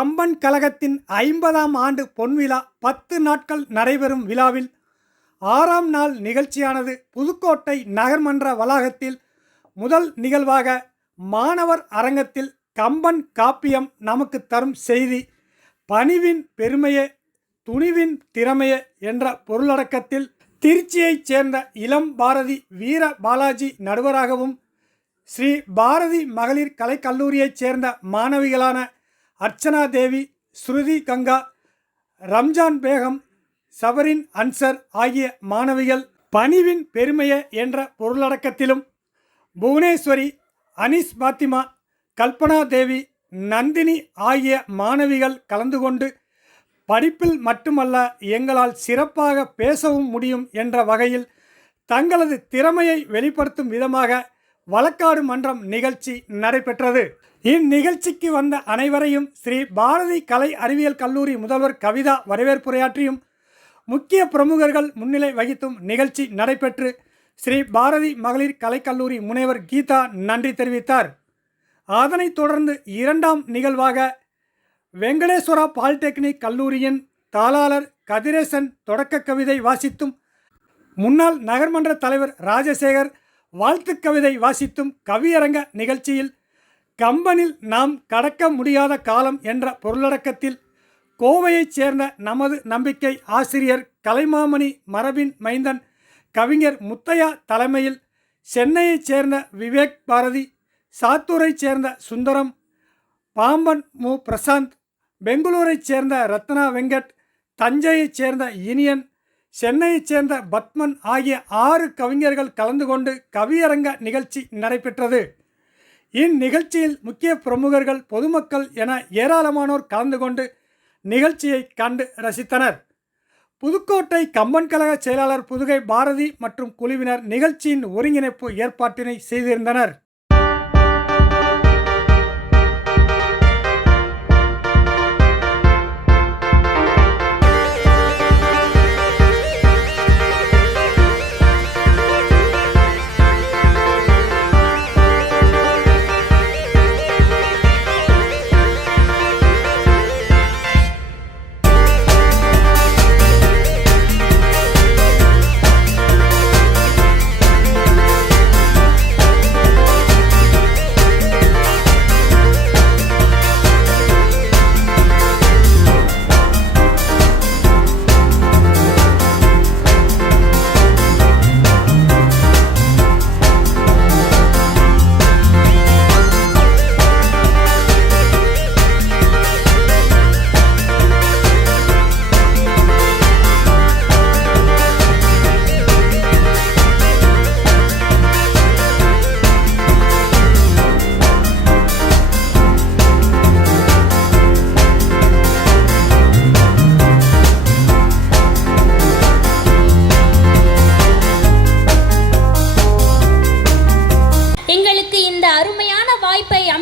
கம்பன் கழகத்தின் ஐம்பதாம் ஆண்டு பொன்விழா பத்து நாட்கள் நடைபெறும் விழாவில் ஆறாம் நாள் நிகழ்ச்சியானது புதுக்கோட்டை நகர்மன்ற வளாகத்தில் முதல் நிகழ்வாக மாணவர் அரங்கத்தில் கம்பன் காப்பியம் நமக்கு தரும் செய்தி பணிவின் பெருமையே துணிவின் திறமையே என்ற பொருளடக்கத்தில் திருச்சியைச் சேர்ந்த இளம் பாரதி வீர பாலாஜி நடுவராகவும் ஸ்ரீ பாரதி மகளிர் கலைக்கல்லூரியைச் சேர்ந்த மாணவிகளான அர்ச்சனா தேவி ஸ்ருதி கங்கா ரம்ஜான் பேகம் சபரின் அன்சர் ஆகிய மாணவிகள் பணிவின் பெருமையை என்ற பொருளடக்கத்திலும் புவனேஸ்வரி அனிஸ் பாத்திமா கல்பனா தேவி நந்தினி ஆகிய மாணவிகள் கலந்து கொண்டு படிப்பில் மட்டுமல்ல எங்களால் சிறப்பாக பேசவும் முடியும் என்ற வகையில் தங்களது திறமையை வெளிப்படுத்தும் விதமாக வழக்காடு மன்றம் நிகழ்ச்சி நடைபெற்றது. இந்நிகழ்ச்சிக்கு வந்த அனைவரையும் ஸ்ரீ பாரதி கலை அறிவியல் கல்லூரி முதல்வர் கவிதா வரவேற்புரையாற்றியும் முக்கிய பிரமுகர்கள் முன்னிலை வகித்தும் நிகழ்ச்சி நடைபெற்று ஸ்ரீ பாரதி மகளிர் கலைக்கல்லூரி முனைவர் கீதா நன்றி தெரிவித்தார். அதனைத் தொடர்ந்து இரண்டாம் நிகழ்வாக வெங்கடேஸ்வரா பாலிடெக்னிக் கல்லூரியின் தாளாளர் கதிரேசன் தொடக்க கவிதை வாசித்தும் முன்னாள் நகர்மன்ற தலைவர் ராஜசேகர் வாழ்த்துக் கவிதை வாசித்தும் கவியரங்க நிகழ்ச்சியில் கம்பனில் நாம் கடக்க முடியாத காலம் என்ற பொருளடக்கத்தில் கோவையைச் சேர்ந்த நமது நம்பிக்கை ஆசிரியர் கலைமாமணி மரபின் மைந்தன் கவிஞர் முத்தையா தலைமையில் சென்னையைச் சேர்ந்த விவேக் பாரதி சாத்தூரைச் சேர்ந்த சுந்தரம் பாம்பன் மு. பிரசாந்த் பெங்களூரைச் சேர்ந்த ரத்னா வெங்கட் தஞ்சையைச் சேர்ந்த இனியன் சென்னையைச் சேர்ந்த பத்மன் ஆகிய ஆறு கவிஞர்கள் கலந்து கொண்டு கவியரங்க நிகழ்ச்சி நடைபெற்றது. இந்நிகழ்ச்சியில் முக்கிய பிரமுகர்கள் பொதுமக்கள் என ஏராளமானோர் கலந்து கொண்டு நிகழ்ச்சியை கண்டு ரசித்தனர். புதுக்கோட்டை கம்பன் கழக செயலாளர் புதுகை பாரதி மற்றும் குழுவினர் நிகழ்ச்சியின் ஒருங்கிணைப்பு ஏற்பாட்டினை செய்திருந்தனர்.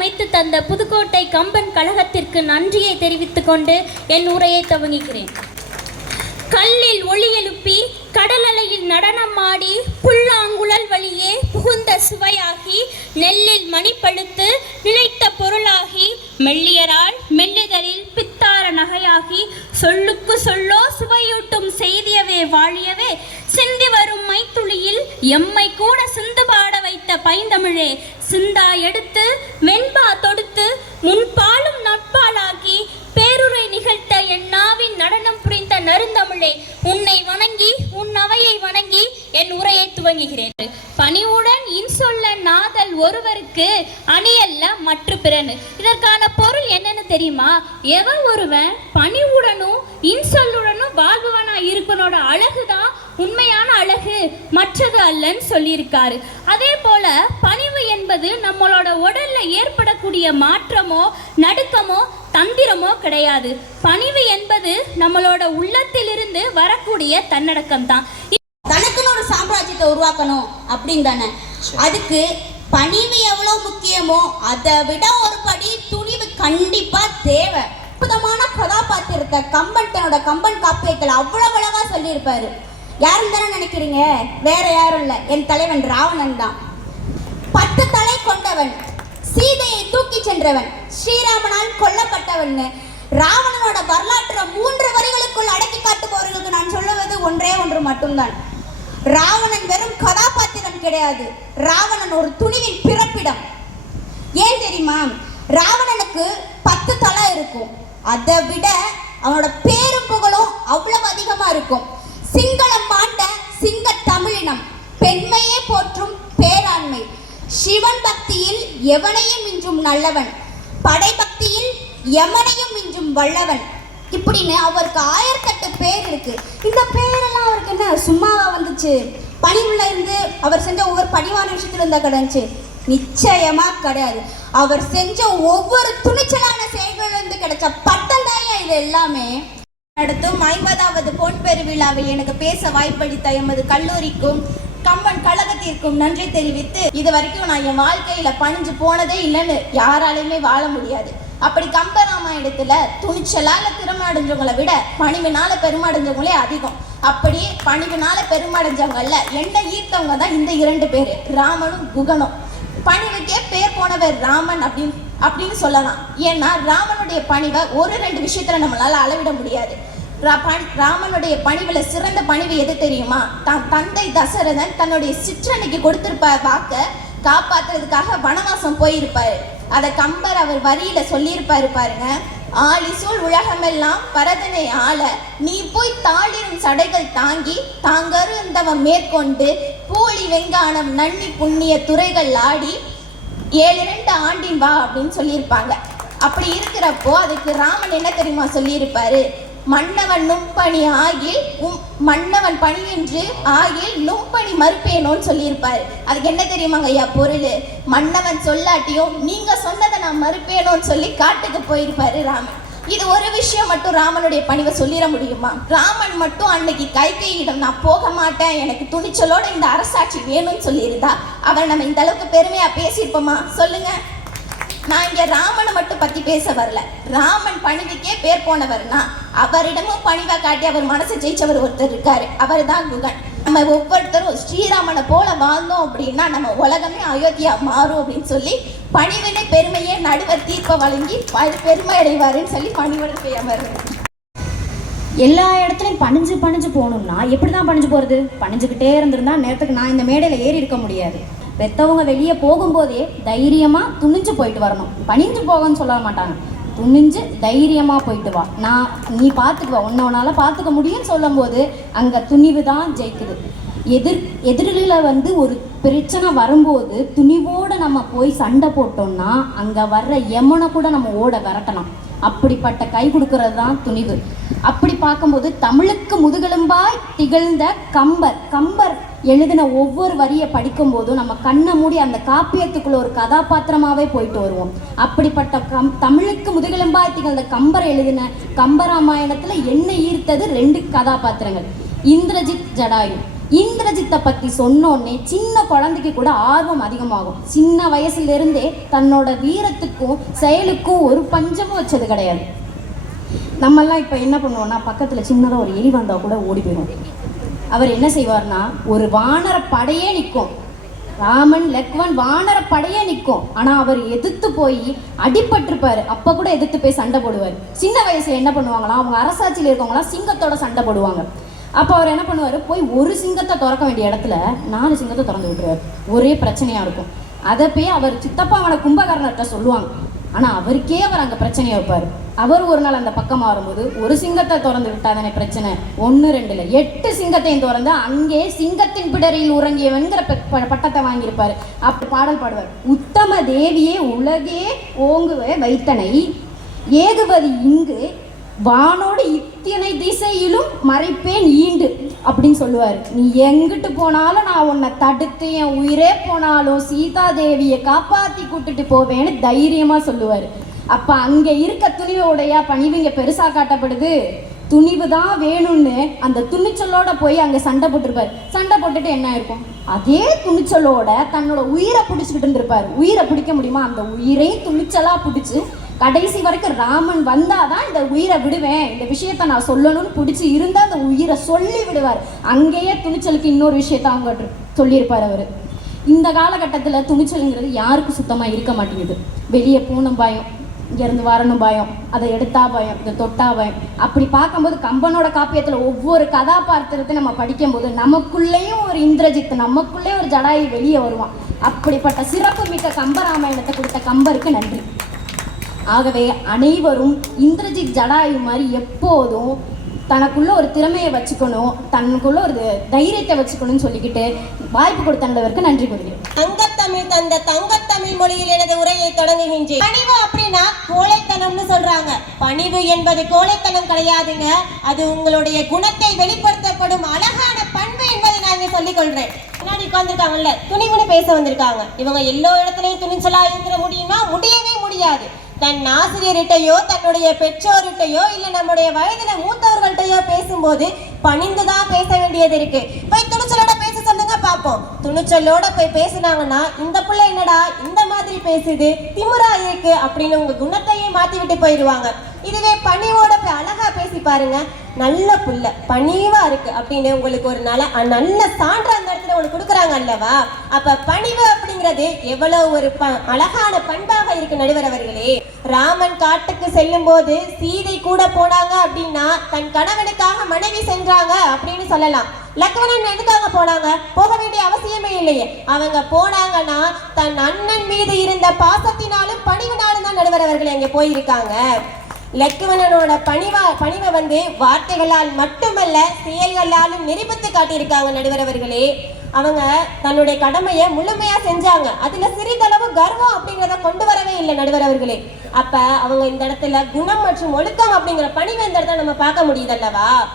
அமைத்து தந்த புதுக்கோட்டை கம்பன் கழகத்திற்கு நன்றியை தெரிவித்துக் கொண்டு என் உரையை துவங்குகிறேன். கல்லில் ஒளி எழுப்பி கடலலையில் நடனமாடி புல்லாங்குழல் வழியே புகுந்த சுவையாகி நெல்லில் மணிப்பழுத்து நினைத்த பொருளாகி மெல்லியரால் மெல்லிதலில் பித்தார நகையாகி சொல்லுக்கு சொல்லோ சுவையூட்டும் செய்தியவே வாழியவே சிந்தி வரும் மைத்துளியில் எம்மை கூட சிந்து பாட வைத்த பைந்தமிழே சிந்தா எடுத்து வெண்பா தொடுத்து முன்பாலும் நட்பாலாகி பேருரை நிகழ்த்த என் நாவின் நடனம் புரிந்த நருந்தமிழே உன்னை வணங்கி உன் அவையை வணங்கி என் உரையை துவங்குகிறேன். பணிவுடன் இன்சொல்ல நாதல் ஒருவருக்கு அணியல்ல மற்ற பிறனு. இதற்கான பொருள் என்னன்னு தெரியுமா? எவன் ஒருவன் பணிவுடனும் இன்சொல்லுடனும் வாழ்பவனா இருக்கனோட அழகுதான் உண்மையான அழகு. மற்றது அல்லன்னு சொல்லியிருக்காரு. அதே போல பணிவு என்பது நம்மளோட உடல்ல ஏற்படக்கூடிய மாற்றமோ நடுக்கமோ தந்திரமோ கிடையாது. பணிவு என்பது நம்மளோட உள்ளத்திலிருந்து வரக்கூடிய தன்னடக்கம் தான் தனக்குன்னு சாம்ராஜ்யத்தை உருவாக்கணும் அப்படின்னு தானே? அதுக்கு பணிவு எவ்வளவு முக்கியமோ அதை விட ஒரு படி துணிவு கண்டிப்பா தேவை. அற்புதமான கதாபாத்திரத்தை கம்பன் தன்னோட கம்பன் காப்பியத்தில் அவ்வளவு அழகா சொல்லியிருப்பாரு. யாருன்னு தானே நினைக்கிறீங்க? வேற யாரும் இல்லை. என் தலைவன் ராவணன் தான். பத்து தலை கொண்டவன் சீதையை தூக்கி சென்றவன் ஸ்ரீராமனால் கொல்லப்பட்டவன் ராவணனோட வரலாற்றை மூன்று வரிகளுக்குள் அடக்கி காட்டுபவர்களுக்கு நான் சொல்லுவது ஒன்றே ஒன்று மட்டும்தான். ராவணன் வெறும் கதாபாத்திரம் கிடையாது. ராவணன் ஒரு துணிவின் பிறப்பிடம். ஏன் தெரியுமா? ராவணனுக்கு பத்து தலை இருக்கும். அதை விட அவனோட பேரும் புகழும் அவ்வளவு அதிகமா இருக்கும். சிங்களம் மாண்ட சிங்க தமிழினம் பெண்மையே போற்றும் பேராண்மை. சிவன் பக்தியில் எவனையும் மிஞ்சும் நல்லவன். படை பக்தியில் எமனையும் மிஞ்சும் வல்லவன். இப்படின்னு அவருக்கு ஆயிரத்தெட்டு பேர் இருக்கு. இந்த பேரெல்லாம் என்ன சும்மாவா வந்துச்சு. பணிவுள்ள இருந்து அவர் செஞ்ச ஒவ்வொரு பணிவான விஷயத்துல இருந்தா கிடந்துச்சு நிச்சயமா கிடையாது. அவர் செஞ்ச ஒவ்வொரு துணிச்சலான செயல்களிலிருந்து கிடைச்ச பட்டம் இது எல்லாமே. நடத்தும் ஐம்பதாவது பொன் பெருவிழாவில் எனக்கு பேச வாய்ப்பளித்த எமது கல்லூரிக்கும் கம்பன் கழகத்திற்கும் நன்றி தெரிவித்து இது வரைக்கும் நான் என் வாழ்க்கையில பணிஞ்சு போனதே இல்லைன்னு யாராலையுமே வாழ முடியாது. அப்படி கம்பராமாயணத்துல துணிச்சலால திறமை அடைஞ்சவங்களை விட பணிவினால பெருமடைஞ்சவங்களே அதிகம். அப்படி பணிவினால பெருமடைஞ்சவங்கல்ல என்னை ஈர்த்தவங்க தான் இந்த இரண்டு பேர் ராமனும் குகனும். பணிவுக்கே பேர் போனவர் ராமன் அப்படின்னு அப்படின்னு சொல்லலாம். ஏன்னா ராமனுடைய பணிவை ஒரு ரெண்டு விஷயத்துல நம்மளால அளவிட முடியாது. ரா- ராமனுடைய பணிவுல சிறந்த பணிவு எது தெரியுமா? தான் தந்தை தசரதன் தன்னுடைய சிற்றனைக்கு கொடுத்திருப்ப வாக்க காப்பாத்துறதுக்காக வனவாசம் போயிருப்பாரு. அதை கம்பர் அவர் வரியில சொல்லியிருப்பாரு பாருங்க. ஆளிசூழ் உலகமெல்லாம் பரதனை ஆள நீ போய் தாளிரும் சடைகள் தாங்கி தாங்கருந்தவன் மேற்கொண்டு பூலி வெங்கானம் நன்னி புண்ணிய துறைகள் ஆடி ஏழு ரெண்டு ஆண்டின் வா அப்படின்னு சொல்லியிருப்பாங்க. அப்படி இருக்கிறப்போ அதுக்கு ராமன் என்ன தெரியுமா சொல்லியிருப்பாரு? மன்னவன் நும்பணி ஆகில் உம் மன்னவன் பணி என்று ஆகில் நும்பணி மறுப்பேனோன்னு சொல்லியிருப்பார். அதுக்கு என்ன தெரியுமாங்க ஐயா பொருள்? மன்னவன் சொல்லாட்டியும் நீங்க சொன்னதை நான் மறுப்பேனோன்னு சொல்லி காட்டுக்கு போயிருப்பாரு ராமன். இது ஒரு விஷயம் மட்டும் ராமனுடைய பணிவை சொல்லிட முடியுமா? ராமன் மட்டும் அன்னைக்கு கைகையிடம் நான் போக மாட்டேன் எனக்கு துணிச்சலோட இந்த அரசாட்சி வேணும்னு சொல்லியிருந்தா அவர் நம்ம இந்த அளவுக்கு பெருமையா பேசியிருப்போமா? சொல்லுங்க. நான் இங்க ராமனை மட்டும் பத்தி பேச வரல. ராமன் பணிவுக்கே பேர் போனவர்னா அவரிடமும் பணிவை காட்டி அவர் மனசை ஜெயிச்சவர் ஒருத்தர் இருக்காரு. அவர் தான் குகன். நம்ம ஒவ்வொருத்தரும் ஸ்ரீராமனை போல வாழ்ந்தோம் அப்படின்னா நம்ம உலகமே அயோத்தியா மாறும் அப்படின்னு சொல்லி பணிவினை பெருமையே நடுவர் தீர்ப்பை வழங்கி பெருமை அடைவாருன்னு சொல்லி பணிவுடன் பெயர் எல்லா இடத்துலையும் பணிஞ்சு பணிஞ்சு போகணும்னா எப்படி தான் பணிஞ்சு போகிறது பணிஞ்சுக்கிட்டே இருந்திருந்தா நேரத்துக்கு நான் இந்த மேடையில் ஏறி இருக்க முடியாது. பெத்தவங்க வெளியே போகும்போதே தைரியமாக துணிஞ்சு போயிட்டு வரணும். பணிஞ்சு போகன்னு சொல்ல மாட்டாங்க. துணிஞ்சு தைரியமாக போயிட்டு வா. நான் நீ பார்த்துக்குவா உன்ன உன்னால் பார்த்துக்க முடியும்னு சொல்லும்போது அங்கே துணிவு தான் ஜெயிக்குது. எதிர் எதிரில் வந்து ஒரு பிரச்சனை வரும்போது துணிவோடு நம்ம போய் சண்டை போட்டோம்னா அங்கே வர்ற எமனை கூட நம்ம ஓட விரட்டணும் அப்படிப்பட்ட கை கொடுக்கறது தான் துணிவு. அப்படி பார்க்கும்போது தமிழுக்கு முதுகெலும்பாய் திகழ்ந்த கம்பர். கம்பர் எழுதின ஒவ்வொரு வரியை படிக்கும்போதும் நம்ம கண்ணை மூடி அந்த காப்பியத்துக்குள்ள ஒரு கதாபாத்திரமாவே போயிட்டு வருவோம். அப்படிப்பட்ட கம் தமிழுக்கு முதுகெலும்பாய் திகழ்ந்த கம்பர் எழுதின கம்பராமாயணத்துல என்ன ஈர்த்தது ரெண்டு கதாபாத்திரங்கள். இந்திரஜித் ஜடாயு. இந்திரஜித்தை பற்றி சொன்னோடனே சின்ன குழந்தைக்கு கூட ஆர்வம் அதிகமாகும். சின்ன வயசுலேருந்தே தன்னோட வீரத்துக்கும் செயலுக்கும் ஒரு பஞ்சமும் வச்சது கிடையாது. நம்மெல்லாம் இப்போ என்ன பண்ணுவோம்னா பக்கத்தில் சின்னதாக ஒரு எலி வந்தால் கூட ஓடி போயிடும் அவர் என்ன செய்வார்னா ஒரு வானர படையே நிற்கும். ராமன் லக்வன் வானர படையே நிற்கும். ஆனால் அவர் எதிர்த்து போய் அடிபட்டிருப்பார். அப்போ கூட எதிர்த்து போய் சண்டை போடுவார். சின்ன வயசில் என்ன பண்ணுவாங்களாம் அவங்க அரசாட்சியில் இருக்கவங்களாம் சிங்கத்தோட சண்டை போடுவாங்க. அப்போ அவர் என்ன பண்ணுவார்? போய் ஒரு சிங்கத்தை திறக்க வேண்டிய இடத்துல நாலு சிங்கத்தை திறந்து விட்டுருவார். ஒரே பிரச்சனையாக இருக்கும். அதை போய் அவர் சித்தப்பா அவனை கும்பகர்ணர்கிட்ட சொல்லுவாங்க. ஆனால் அவருக்கே அவர் அங்கே பிரச்சனையை வைப்பார் அவர் ஒரு நாள் அந்த பக்கமாக வரும்போது ஒரு சிங்கத்தை திறந்து விட்டாதானே பிரச்சனை? ஒன்று ரெண்டில். எட்டு சிங்கத்தையும் திறந்து அங்கே சிங்கத்தின் பிடரில் உறங்கியவன்கிற ப- பட்டத்தை வாங்கியிருப்பார். அப்படி பாடல் பாடுவார். உத்தம தேவியே உலகே ஓங்குவ வைத்தனை. ஏகுவது இங்கு வானோடு இத்தனை திசையிலும் மறைப்பேன் ஈண்டு அப்படின்னு சொல்லுவார். நீ எங்கிட்டு போனாலும் நான் உன்னை தடுத்து என் உயிரே போனாலும் சீதா தேவியை காப்பாற்றி கூட்டுட்டு போவேன்னு தைரியமாக சொல்லுவார். அப்போ அங்கே இருக்க துணிவோடைய பணிவு இங்கே பெருசாக காட்டப்படுது. துணிவு தான் வேணும்னு அந்த துணிச்சலோட போய் அங்கே சண்டை போட்டிருப்பாரு. சண்டை போட்டுட்டு என்ன இருக்கும்? அதே துணிச்சலோட தன்னோட உயிரை பிடிச்சிக்கிட்டு இருந்திருப்பாரு. உயிரை பிடிக்க முடியுமா? அந்த உயிரையும் துணிச்சலாக பிடிச்சி கடைசி வரைக்கும் ராமன் வந்தாதான் இந்த உயிரை விடுவேன். இந்த விஷயத்த நான் சொல்லணும்னு பிடிச்சி இருந்தால் அந்த உயிரை சொல்லி விடுவார். அங்கேயே துணிச்சலுக்கு இன்னொரு விஷயத்த அவங்க சொல்லியிருப்பார் அவர். இந்த காலகட்டத்தில் துணிச்சலுங்கிறது யாருக்கும் சுத்தமாக இருக்க மாட்டேங்குது. வெளியே போகணும் பயம் இங்கேருந்து வரணும் பயம் அதை எடுத்தா பயம் இதை தொட்டா பயம். அப்படி பார்க்கும்போது கம்பனோட காப்பியத்தில் ஒவ்வொரு கதாபாத்திரத்தை நம்ம படிக்கும்போது நமக்குள்ளேயும் ஒரு இந்திரஜித் நமக்குள்ளேயும் ஒரு ஜடாயி வெளியே வருவான். அப்படிப்பட்ட சிறப்பு மிக்க கம்பராமாயணத்தை கொடுத்த கம்பருக்கு நன்றி. ஆகவே அனைவரும் இந்திரஜித் ஜடாயு மாதிரி எப்போதும் தனக்குள்ள ஒரு திறமையை வச்சுக்கணும் தனக்குள்ள ஒரு தைரியத்தை வச்சுக்கணும்னு சொல்லிக்கிட்டு வாய்ப்பு கொடுத்த நல்லவருக்கு நன்றி கூறுகிறேன். தங்கத்தமிழ் தந்த தங்கத்தமிழ் மொழியில் எனது உரையை தொடங்குகின்றேன். பணிவு அப்படின்னா கோழைத்தனம்னு சொல்றாங்க. பணிவு என்பது கோழைத்தனம் கிடையாதுங்க. அது உங்களுடைய குணத்தை வெளிப்படுத்தப்படும் அழகான பண்பு என்பதை நான் இங்க சொல்லிக் கொள்றேன் முன்னாடி உட்காந்துருக்காங்கல்ல துணிவுன்னு பேச வந்திருக்காங்க. இவங்க எல்லா இடத்துலயும் துணிச்சலா இருந்துட முடியுமா? முடியவே முடியாது. தன் ஆசிரியர்கிட்டயோ தன்னுடைய பெற்றோர்கிட்டயோ இல்ல நம்முடைய வயதுல மூத்தவர்கள்ட்டயோ பேசும்போது பணிந்துதான் பேச வேண்டியது இருக்கு. போய் துணிச்சலோட பேச சொல்லுங்க பாப்போம் துணிச்சலோட போய் பேசுனாங்கன்னா இந்த பிள்ளை என்னடா இந்த மாதிரி பேசுது திமுறா இருக்கு அப்படின்னு உங்க குணத்தையே மாத்தி விட்டு போயிடுவாங்க. இதுவே பணிவோட போய் அழகா பேசி பாருங்க. நல்ல புள்ள பணிவா இருக்கு அப்படின்னு உங்களுக்கு ஒரு நல்ல நல்ல சான்று அந்த இடத்துல உங்களுக்கு கொடுக்குறாங்க அல்லவா? அப்ப பணிவு அப்படிங்கிறது எவ்வளவு ஒரு அழகான பண்பாக இருக்கு நடுவர் அவர்களே. ராமன் காட்டுக்கு செல்லும் போது சீதை கூட போனாங்க அப்படின்னா தன் கணவனுக்காக மனைவி சென்றாங்க அப்படின்னு சொல்லலாம். லக்ஷ்மணன் எதுக்காக போனாங்க? போக வேண்டிய அவசியமே இல்லையே. அவங்க போனாங்கன்னா தன் அண்ணன் மீது இருந்த பாசத்தினாலும் பணிவினாலும் தான் நடுவர் அவர்கள் அங்கே போயிருக்காங்க. லக்குவனனோட பணிவா பணிவை வந்து வார்த்தைகளால் மட்டுமல்ல செயல்களாலும் நிரூபித்து காட்டியிருக்காங்க நடுவர் அவர்களே. அவங்க தன்னுடைய கடமையை முழுமையா செஞ்சாங்க. அதுல சிறிதளவு கர்வம் அப்படிங்கிறத கொண்டு வரவே இல்லை நடுவர் அவர்களே. அப்ப அவங்க இந்த இடத்துல குணம் மற்றும் ஒழுக்கம் அப்படிங்கிற பணிவை இந்த இடத்துல நம்ம பார்க்க முடியுது அல்லவா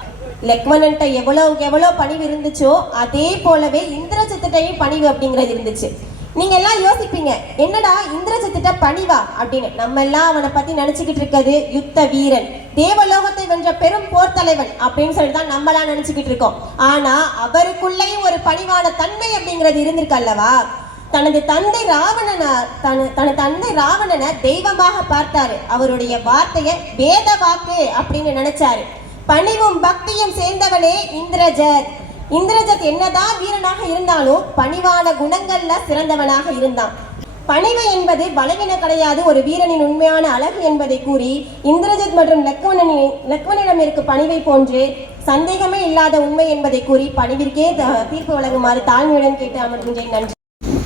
லெக்மனன்ட்ட எவ்வளவு எவ்வளவு பணிவு இருந்துச்சோ அதே போலவே இந்திரஜித்திட்டையும் பணிவு அப்படிங்கிறது இருந்துச்சு. நீங்க எல்லாம் யோசிப்பீங்க என்னடா இந்திரஜித்திட்ட பணிவா? அப்படின்னு. நம்ம எல்லாம் அவனை பத்தி நினைச்சுக்கிட்டு இருக்கிறது யுத்த வீரன். தேவலோகத்தை வென்ற பெரும் போர் தலைவன் அப்படின்னு சொல்லிட்டு தான் நம்மளாம் நினைச்சுக்கிட்டு இருக்கோம். ஆனா அவருக்குள்ளேயும் ஒரு பணிவான தன்மை அப்படிங்கிறது இருந்திருக்கு அல்லவா? தனது தந்தை ராவணனை தனது தனது தந்தை ராவணனை தெய்வமாக பார்த்தாரு. அவருடைய வார்த்தையை வேத வாக்கு அப்படின்னு நினைச்சாரு. பணிவும் பக்தியும் சேர்ந்தவனே இந்திரஜர். இந்திரஜத் என்னதான் வீரனாக இருந்தாலும் பணிவான குணங்கள்ல சிறந்தவனாக இருந்தான். பணிவு என்பது பலவீனம் கிடையாது ஒரு வீரனின் உண்மையான அழகு என்பதை கூறி இந்திரஜித் மற்றும் லக்வனின் லக்வனிடம் பணிவை போன்று சந்தேகமே இல்லாத உண்மை என்பதை கூறி பணிவிற்கே தீர்ப்பு வழங்குமாறு தாழ்மையுடன் கேட்டு அமர்கின்றேன். நன்றி.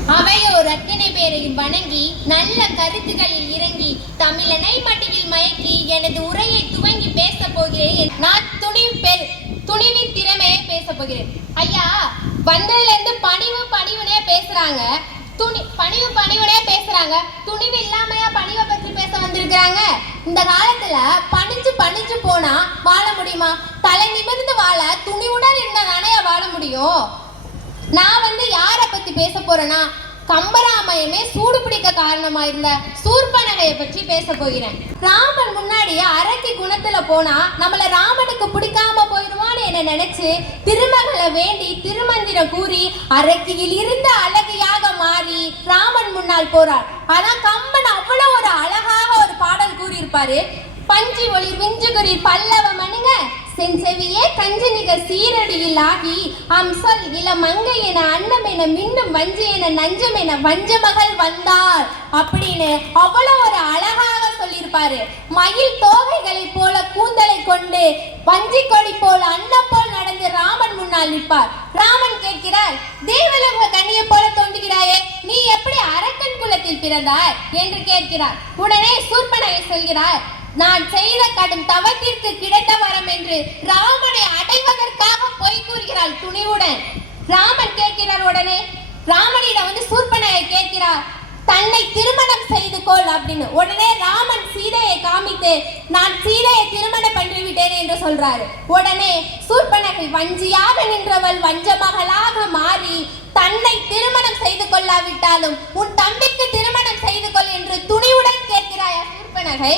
அவையோர் அத்தனை பேரையும் வணங்கி நல்ல கருத்துக்களில் இறங்கி தமிழனை மட்டியில் மயக்கி எனது உரையை துவங்கி பேச போகிறேன். நான் துணி துணிவின் திறமையை பேச போகிறேன் ஐயா வந்ததுல இருந்து பணிவு பணிவுனே பேசுறாங்க. துணி பணிவு பணிவுனே பேசுறாங்க. துணிவு இல்லாமையா பணிவை பற்றி பேச வந்திருக்கிறாங்க. இந்த காலத்துல பணிஞ்சு பணிஞ்சு போனா வாழ முடியுமா? தலை நிமிர்ந்து வாழ துணிவுடன் இருந்தா தானே வாழ முடியும்? நான் வந்து யாரை பத்தி பேச போறேன்னா கம்பராமாயணமே சூடு பிடிக்க காரணமா இருந்த சூர்பனகையை பற்றி பேச போகிறேன். ராமன் முன்னாடியே அரக்கி குணத்துல போனா நம்மள ராமனுக்கு பிடிக்காம போயிடுவான்னு என்ன நினைச்சு திருமகளை வேண்டி திருமந்திரம் கூறி அரக்கியில் இருந்த அழகியாக மாறி ராமன் முன்னால் போறார். அதான் கம்பன் அவ்வளவு ஒரு அழகாக ஒரு பாடல் கூறியிருப்பாரு. பஞ்சி ஒளி விஞ்சுகுறி பல்லவ மணிங்க செஞ்செவியே கஞ்சனிக சீரடியில் ஆகி அம் சொல் இள மங்கை என அன்னம் என மின்னும் வஞ்சி என நஞ்சம் என வஞ்ச மகள் வந்தாள் அப்படின்னு அவ்வளவு ஒரு அழகாக சொல்லியிருப்பாரு. மயில் தோகைகளைப் போல கூந்தலை கொண்டு வஞ்சி கொடி போல அன்னம் போல் நடந்து ராமன் முன்னால் நிற்பார். ராமன் கேட்கிறார் தேவலோக கண்ணியை போல தோன்றுகிறாயே நீ எப்படி அரக்கன் குலத்தில் பிறந்தாய்? என்று கேட்கிறார். உடனே சூர்பனகை சொல்கிறார் நான் செய்த கடும் தவத்திற்கு கிடைத்த வரம் என்று ராமனை அடைவதற்காக பொய் கூறுகிறாள் துணிவுடன். ராமன் கேட்கிறார் உடனே ராமனிடம் வந்து சூர்பனையை கேட்கிறார். தன்னை திருமணம் செய்து கொள் அப்படின்னு. உடனே ராமன் சீதையை காமித்து நான் சீதையை திருமணம் பண்ணி விட்டேன் என்று சொல்றாரு. உடனே சூர்பனகை வஞ்சியாக நின்றவள் வஞ்ச மகளாக மாறி தன்னை திருமணம் செய்து கொள்ளாவிட்டாலும் உன் தம்பிக்கு திருமணம் செய்து கொள் என்று துணிவுடன் கேட்கிறாயா சூர்பனகை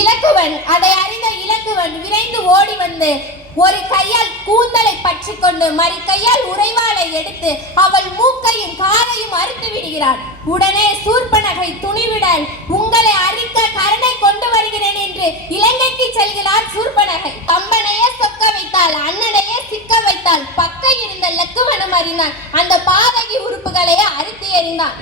இலக்குவன் அதை அறிந்த இலக்குவன் விரைந்து ஓடி வந்து ஒரு கையால் கூந்தலை பற்றி கொண்டு மறு கையால் உறைவாளை எடுத்து அவள் மூக்கையும் காதையும் அறுத்து விடுகிறான் உடனே சூர்பனகை துணிவிடல் உங்களை அறிக்க கருணை கொண்டு வருகிறேன் என்று இலங்கைக்கு செல்கிறார் சூர்பனகை கம்பனையே சொக்க வைத்தால் அண்ணனையே சிக்க வைத்தாள் பக்க இருந்த லக்குவனம் அறிந்தான். அந்த பாதகி உறுப்புகளையே அறுத்து எறிந்தான்.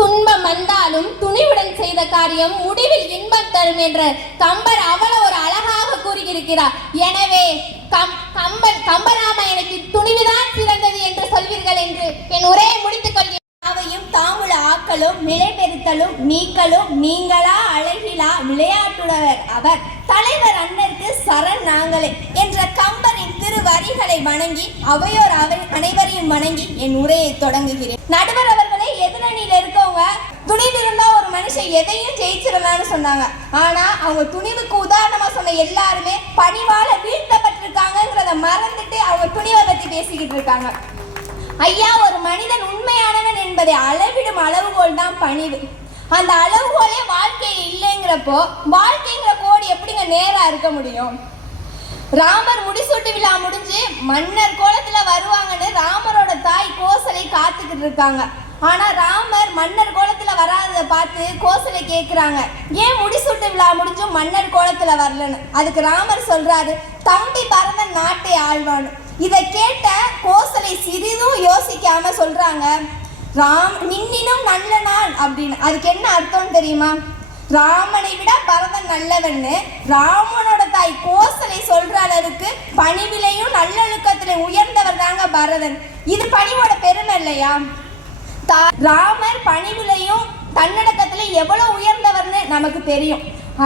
துன்பம் வந்தாலும் துணிவுடன் செய்த காரியம் முடிவில் இன்பம் தரும் என்று கம்பர் அவ்வளவு ஒரு அழகாக கூறியிருக்கிறார். எனவே கம் கம்பன் கம்பராமாயணத்தில் துணிவுதான் சிறந்தது என்று சொல்வீர்கள் என்று என் உரையை முடித்துக் கொள்கிறேன். அவையும் தாமுல ஆக்கலும் நிலை நீக்களும் நீக்கலும் நீங்களா அழகிலா விளையாட்டுடவர் அவர். தலைவர் அண்ணருக்கு சரண் நாங்களே என்ற கம்பரின் திருவரிகளை வணங்கி அவையோர் அவர் அனைவரையும் வணங்கி என் உரையை தொடங்குகிறேன். நடுவர் அவர்களே இருக்கும் அவங்க துணிவு இருந்தா ஒரு மனுஷன் எதையும் ஜெயிச்சிடலாம்னு சொன்னாங்க. ஆனா அவங்க துணிவுக்கு உதாரணமா சொன்ன எல்லாருமே பணிவால வீழ்த்தப்பட்டிருக்காங்கிறத மறந்துட்டு அவங்க துணிவை பத்தி பேசிக்கிட்டு இருக்காங்க. ஐயா ஒரு மனிதன் உண்மையானவன் என்பதை அளவிடும் அளவுகோல் தான் பணிவு. அந்த அளவுகோலே வாழ்க்கையில் இல்லைங்கிறப்போ வாழ்க்கைங்கிற கோடு எப்படிங்க நேரா இருக்க முடியும்? ராமர் முடிசூட்டு விழா முடிஞ்சு மன்னர் கோலத்துல வருவாங்கன்னு ராமரோட தாய் கோசலை காத்துக்கிட்டு இருக்காங்க. ஆனால் ராமர் மன்னர் கோலத்தில் வராததை பார்த்து கோசலை கேட்குறாங்க ஏன் முடிசூட்டு விழா முடிஞ்சும் மன்னர் கோலத்தில் வரலன்னு? அதுக்கு ராமர் சொல்கிறாரு தம்பி பரதன் நாட்டை ஆழ்வான்னு இதை கேட்ட கோசலை சிறிதும் யோசிக்காம சொல்கிறாங்க ராம் நின்னினும் நல்ல நாள் அப்படின்னு. அதுக்கு என்ன அர்த்தம் தெரியுமா? ராமனை விட பரதன் நல்லவன்னு ராமனோட தாய் கோசலை சொல்ற அளவுக்கு பணிவிலையும் நல்லொழுக்கத்திலையும் உயர்ந்தவர் தாங்க பரதன். இது பணிவோட பெருமை இல்லையா? ராமர் பணிவிலையும் தன்னடக்கத்துல எவ்வளவு உயர்ந்தவர்னு நமக்கு தெரியும்.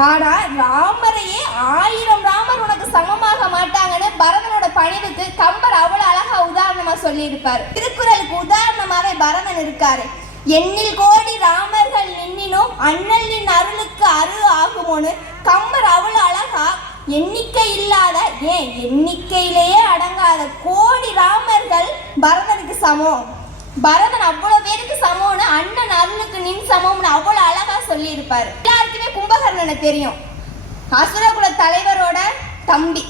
ஆனா ராமரையே ஆயிரம் ராமர் உனக்கு சமமாக மாட்டாங்கன்னு பரதனோட பணிவுக்கு கம்பர் அவ்வளவு அழகா உதாரணமா சொல்லியிருப்பாரு. திருக்குறளுக்கு உதாரணமாவே பரதன் இருக்காரு. எண்ணில் கோடி ராமர்கள் நின்னினும் அண்ணலின் அருளுக்கு அரு ஆகுமோன்னு கம்பர் அவ்வளவு அழகா எண்ணிக்கை இல்லாத ஏன் எண்ணிக்கையிலேயே அடங்காத கோடி ராமர்கள் பரதனுக்கு சமம். பரதன் அவ்வளவு பேருக்கு சமம்னு அண்ணன் அருணுக்கு நின் சமம்னு அவ்வளவு அழகா சொல்லி இருப்பார் எல்லாருக்குமே கும்பகர்ணனை தெரியும். அசுரகுல தலைவரோட தம்பி.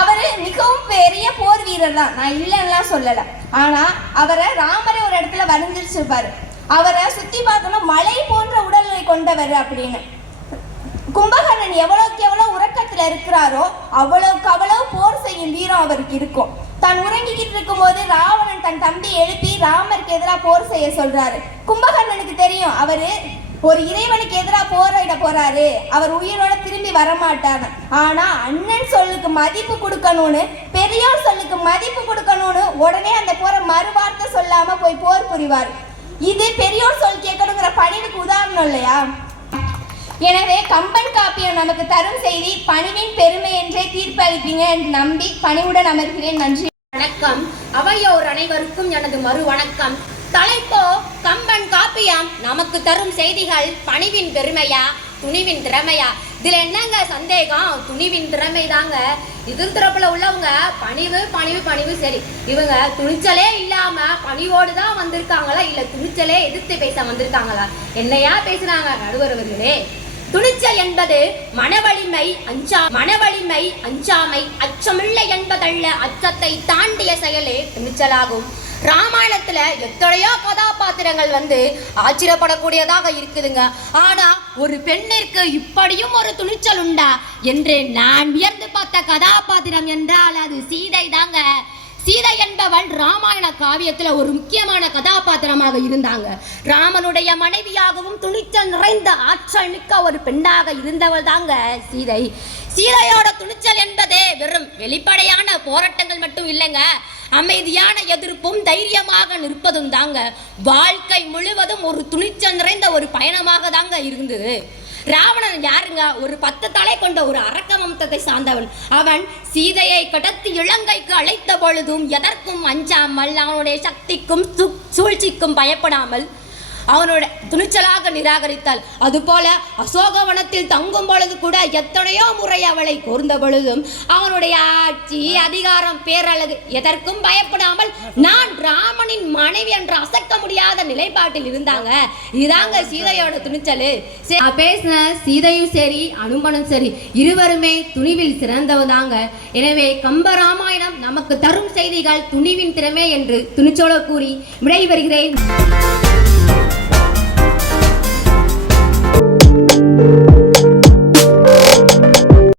அவரு மிகவும் பெரிய போர் வீரர் தான். நான் இல்லைன்னுலாம் சொல்லல. ஆனா அவரை ராமரை ஒரு இடத்துல வரைஞ்சிருச்சிருப்பாரு அவரை சுத்தி பார்க்கணும் மலை போன்ற உடல்நிலை கொண்டவர் அப்படின்னு. கும்பகர்ணன் எவ்வளவுக்கு எவ்வளவு உறக்கத்துல இருக்கிறாரோ அவ்வளவுக்கு அவ்வளவு போர் செய்யும் வீரம் அவருக்கு இருக்கும். தான் உறங்கிக்கிட்டு இருக்கும்போது ராவணன் தன் தம்பி எழுப்பி ராமருக்கு எதிராக போர் செய்ய சொல்றாரு. கும்பகர்ணனுக்கு தெரியும் அவரு ஒரு இறைவனுக்கு எதிராக போராட போறாரு. அவர் உயிரோட திரும்பி வரமாட்டார். ஆனா அண்ணன் சொல்லுக்கு மதிப்பு கொடுக்கணும்னு பெரியோர் சொல்லுக்கு மதிப்பு கொடுக்கணும்னு உடனே அந்த போரை மறுவார்த்தை சொல்லாம போய் போர் புரிவார். இது பெரியோர் சொல் கேட்கணுங்கிற பணிவுக்கு உதாரணம் இல்லையா? எனவே கம்பன் காப்பியம் நமக்கு தரும் செய்தி பணிவின் பெருமை என்றே தீர்ப்பளிப்பீங்க என்று நம்பி பணிவுடன் அமர்கிறேன். நன்றி. வணக்கம். அவையோர் அனைவருக்கும் எனது மறு வணக்கம். தலைப்போ கம்பன் காப்பியம். நமக்கு தரும் செய்திகள் பணிவின் பெருமையா? துணிவின் திறமையா? இதுல என்னங்க சந்தேகம்? துணிவின் திறமை தாங்க எதிர்த்தரப்புல உள்ளவங்க பணிவு பணிவு பணிவு சரி. இவங்க துணிச்சலே இல்லாம பணிவோடு தான் வந்திருக்காங்களா? இல்ல துணிச்சலே எதிர்த்து பேச வந்திருக்காங்களா? என்னையா பேசுறாங்க நடுவரவர்களே துணிச்சல் என்பது மனவலிமை அஞ்சா மனவலிமை அஞ்சாமை அச்சமில்லை என்பதல்ல அச்சத்தை தாண்டிய செயலே துணிச்சலாகும். ராமாயணத்துல எத்தனையோ கதாபாத்திரங்கள் வந்து ஆச்சரியப்படக்கூடியதாக இருக்குதுங்க. ஆனா ஒரு பெண்ணிற்கு இப்படியும் ஒரு துணிச்சல் உண்டா? என்று நான் வியந்து பார்த்த கதாபாத்திரம் என்றால் அது சீதை தாங்க சீதை என்பவள் ராமாயண காவியத்துல ஒரு முக்கியமான கதாபாத்திரமாக இருந்தாங்க. ராமனுடைய மனைவியாகவும் துணிச்சல் நிறைந்த ஆற்றல் மிக்க ஒரு பெண்ணாக இருந்தவள் தாங்க சீதை. சீதையோட துணிச்சல் என்பதே வெறும் வெளிப்படையான போராட்டங்கள் மட்டும் இல்லைங்க. அமைதியான எதிர்ப்பும் தைரியமாக நிற்பதும் தாங்க. வாழ்க்கை முழுவதும் ஒரு துணிச்சல் நிறைந்த ஒரு பயணமாக தாங்க இருந்தது. ராவணன் யாருங்க? ஒரு பத்து தலை கொண்ட ஒரு அரக்க வம்சத்தை சார்ந்தவன். அவன் சீதையை கடத்தி இலங்கைக்கு அழைத்த பொழுதும் எதற்கும் அஞ்சாமல் அவனுடைய சக்திக்கும் சு- சூழ்ச்சிக்கும் பயப்படாமல் அவனோட துணிச்சலாக நிராகரித்தாள். அதுபோல அசோகவனத்தில் தங்கும் பொழுது கூட எத்தனையோ முறை அவளை கூர்ந்த பொழுதும் அவனுடைய ஆட்சி அதிகாரம் பேரழகு எதற்கும் பயப்படாமல் நான் ராமனின் மனைவி என்று அசைக்க முடியாத நிலைப்பாட்டில் இருந்தாங்க. இதாங்க சீதையோட துணிச்சல். நான் பேசின சீதையும் சரி அனுமனும் சரி இருவருமே துணிவில் சிறந்தவதாங்க. எனவே கம்பராமாயணம் நமக்கு தரும் செய்திகள் துணிவின் திறமை என்று துணிச்சோட கூறி விடைபெறுகிறேன். Thank you.